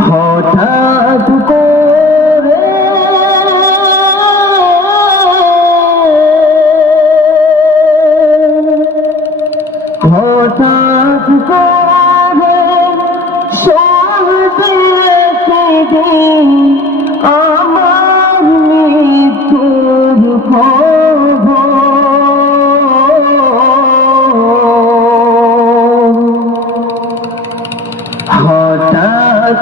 হঠাৎ করে হঠাৎ করে সবে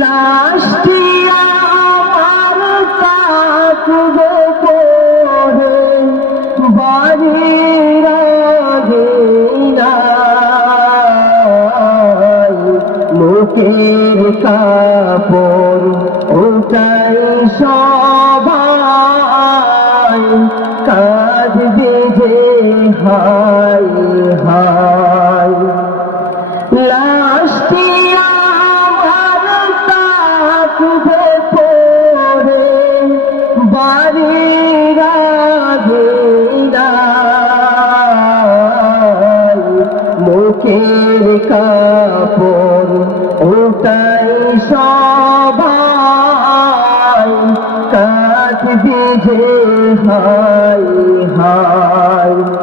লাশটি আমার কাকবে কাপড় সবাই কাঁদবে যে হাই হাই বাড়ির আগিনায় মুখের কাপড় উঠাই সবাই কাঠ যে হাই হাই।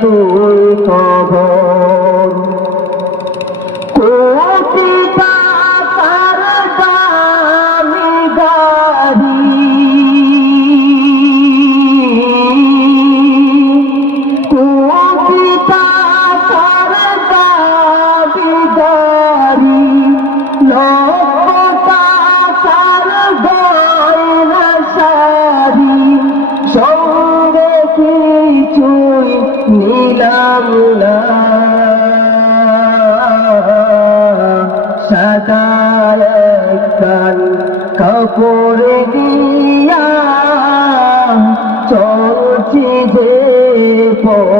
তুই কবর সাদা একখান কাপড় দিয়া চলছি যে পত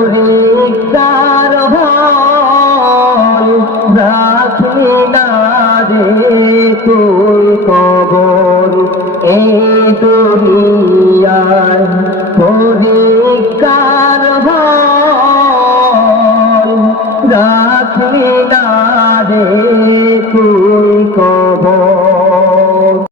তুই কবর এই দুনিয়ার পরীক্ষার ভর না রে তুই